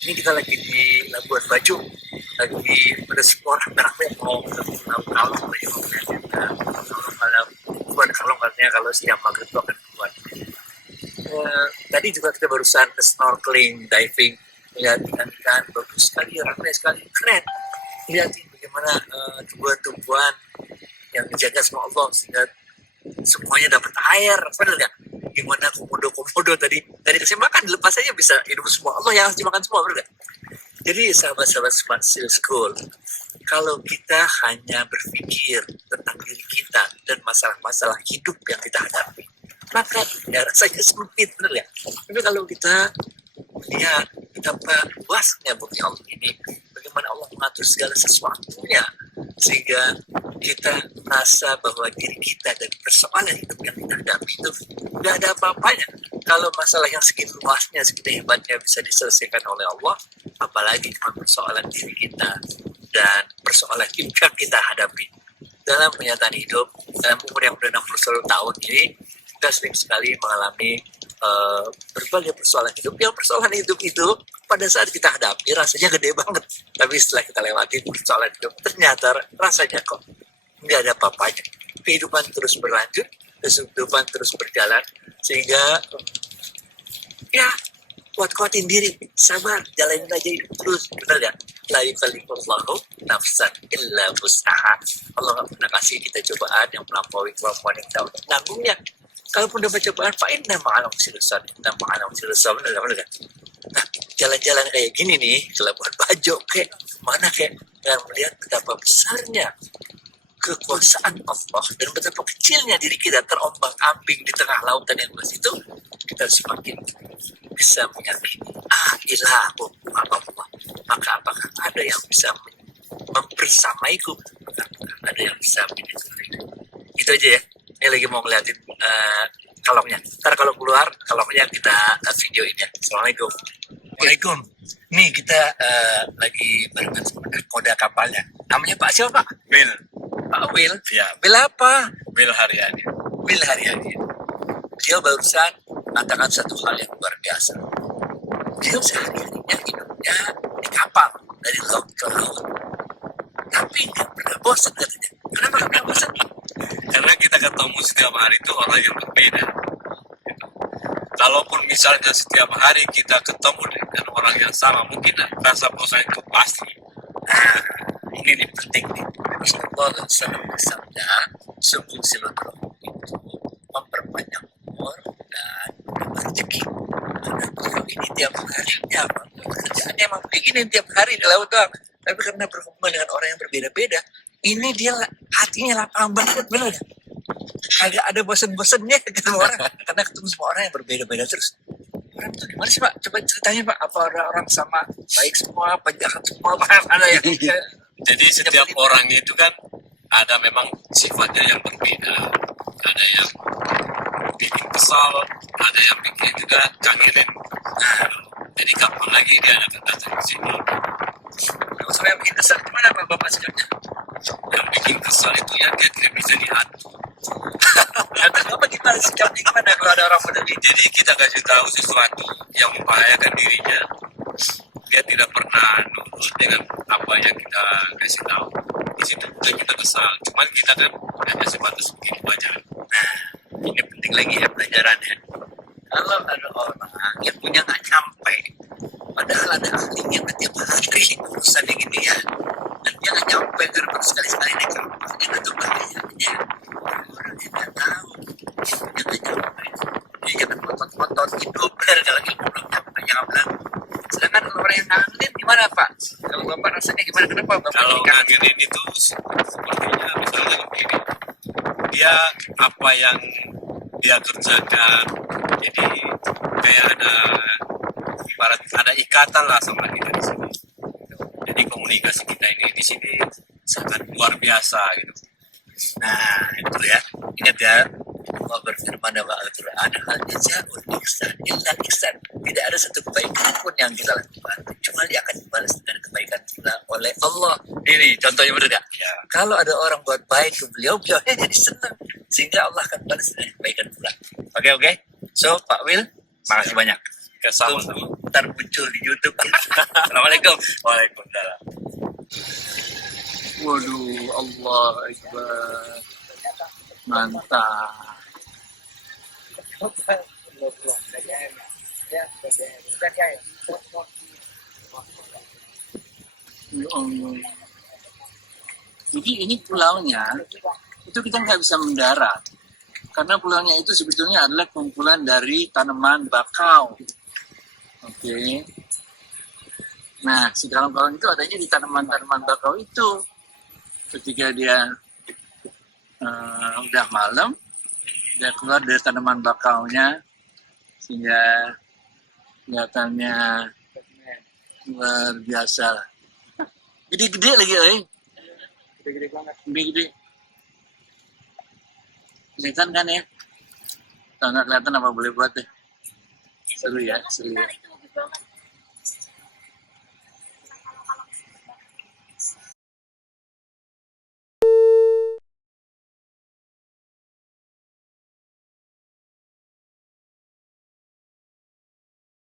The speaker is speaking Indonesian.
Ini kita lagi di Labuan Bajo, lagi pada semua orang rame mau kalong lagi mau ngeliatin kalong malam, bukan kalong katanya kalau siang maghrib itu akan keluar. Tadi juga kita barusan snorkeling, diving, lihat ikan-ikan bagus sekali, ramai sekali, keren. Lihatin bagaimana tumbuhan-tumbuhan yang dijaga sama Allah sehingga semuanya dapat air, benar nggak? Gimana komodo tadi saya makan dilepas aja bisa hidup semua. Allah yang harus dimakan semua, benar nggak? Jadi sahabat-sahabat Smart Seal School, kalau kita hanya berpikir tentang diri kita dan masalah-masalah hidup yang kita hadapi, maka ya rasanya sempit, benar ya. Tapi kalau kita melihat betapa luasnya bumi Allah ini, bagaimana Allah mengatur segala sesuatunya, sehingga kita merasa bahwa diri kita dan persoalan hidup yang kita hadapi itu tidak ada apa-apanya. Kalau masalah yang segitu luasnya, segitu hebatnya bisa diselesaikan oleh Allah, apalagi cuma persoalan diri kita dan persoalan hidup yang kita hadapi. Dalam kenyataan hidup, dalam umur yang sudah 60 tahun ini, kita sering sekali mengalami berbagai persoalan hidup. Yang persoalan hidup itu pada saat kita hadapi rasanya gede banget, tapi setelah kita lewati persoalan hidup ternyata rasanya kok nggak ada apa-apanya. Kehidupan terus berlanjut, kehidupan terus berjalan, sehingga ya kuat-kuatin diri, sabar, jalanin aja hidup terus, benar ya. La yukallifullahu nafsan illa wus'aha. Allah nggak pernah kasih kita cobaan yang melampaui kemampuan yang kita untuk menanggungnya. Kalaupun dapat cobaan, fa'inna ma'ala usri yusra, inna ma'ala usri yusra, benar kan? Nah, jalan-jalan kayak gini nih, ke Labuan Bajo, kayak mana kayak, dan melihat betapa besarnya kekuasaan Allah dan betapa kecilnya diri kita terombang-ambing di tengah lautan yang luas itu, kita semakin bisa meyakini ilahu Allah. Maka apakah ada yang bisa mempersamaiku? Maka ada yang bisa menyusuiku? Itu aja ya. Ini lagi mau ngeliatin kalongnya. Ntar kalau keluar kalongnya kita videoin ya. Assalamualaikum. Waalaikumsalam. Nih kita lagi barengan sama koda kapalnya. Namanya Pak siapa Pak? Will. Pak Will? Ya. Will apa? Will Haryadi. Will Haryadi. Dia barusan mengatakan satu hal yang luar biasa. Dia sehari-harinya hidupnya di kapal dari laut ke laut. Tapi nggak pernah bosan katanya. Kenapa nggak pernah bosan? Karena kita ketemu setiap hari itu orang yang berbeda. Gitu. Kalaupun misalnya setiap hari kita ketemu dengan orang yang sama, mungkin rasa bosan itu pasti. Nah, ini nih penting nih. Rasulullah SAW bersabda, sungguh silaturahmi itu memperpanjang umur dan menambah rezeki. Karena beliau ini tiap harinya, pekerjaannya emang begini tiap hari di laut doang. Tapi karena berhubungan dengan orang yang berbeda-beda, ini dia hatinya lapang banget, bener ya? Agak ada bosen-bosennya ketemu orang, karena ketemu semua orang yang berbeda-beda terus. Orang itu gimana sih Pak? Coba ceritain Pak, apa orang sama baik semua, penjahat semua, Pak? Ada yang Jadi setiap orang itu kan ada memang sifatnya yang berbeda. Ada yang bikin kesal, ada yang bikin juga kangenin. Nah, jadi kapan lagi dia akan datang ke sini? Kalau saya bikin kesal gimana Pak Bapak sikapnya? Yang bikin kesal itu ya dia tidak bisa diatur. Atau Bapak gimana sikapnya gimana kalau ada orang model ini? Jadi kita kasih tahu sesuatu yang membahayakan dirinya, dia tidak pernah nurut dengan apa yang kita kasih tahu. Di situ kita kesal. Cuman kita kan hanya sebatas begini aja. Nah, ini penting lagi ya pelajarannya. Kalau ada orang yang punya nggak nyampe, padahal ada ahlinya tiap hari urusan yang ini ya, dan dia nggak nyampe karena sekali-sekali naik kapal, itu bahayanya. Orang yang nggak tahu, dia nggak nyampe, dia jangan ngotot-ngotot hidup kalau ilmu belum nyampe, jangan bilang. Sedangkan kalau orang yang ngangenin gimana Pak? Kalau Bapak rasanya gimana? Kenapa Bapak Kalau ini kangen? ngangenin itu sepertinya misalnya begini, dia apa yang dia kerjakan, jadi kayak ada ibarat ada ikatan lah sama kita di sini. Jadi komunikasi kita ini di sini sangat luar biasa gitu. Nah, itu ya. Ingat ya, Allah berfirman dalam Al-Quran, hal jazaa'ul ihsan illa ihsan. Tidak ada satu kebaikan pun yang kita lakukan, kecuali akan dibalas dengan kebaikan pula oleh Allah. Ini contohnya benar gak? Ya. Kalau ada orang buat baik ke beliau jadi senang. Sehingga Allah akan balas dengan kebaikan pula. Oke. So, Pak Will, makasih banyak. Kesalahan. Tunggu ntar muncul di YouTube. Assalamualaikum. Waalaikumsalam. Waduh, Allah Akbar. Mantap. Ya Allah. Jadi ini pulaunya, itu kita nggak bisa mendarat. Karena pulaunya itu sebetulnya adalah kumpulan dari tanaman bakau. Oke. Nah, si kalong-kalong itu adanya di tanaman-tanaman bakau itu. Ketika dia udah malam, dia keluar dari tanaman bakaunya, sehingga kelihatannya luar biasa. Gede-gede lagi, gede-gede banget. Gede-gede. Kelihatan kan ya? Kalau nggak kelihatan apa boleh buat deh. Seru ya, seru ya.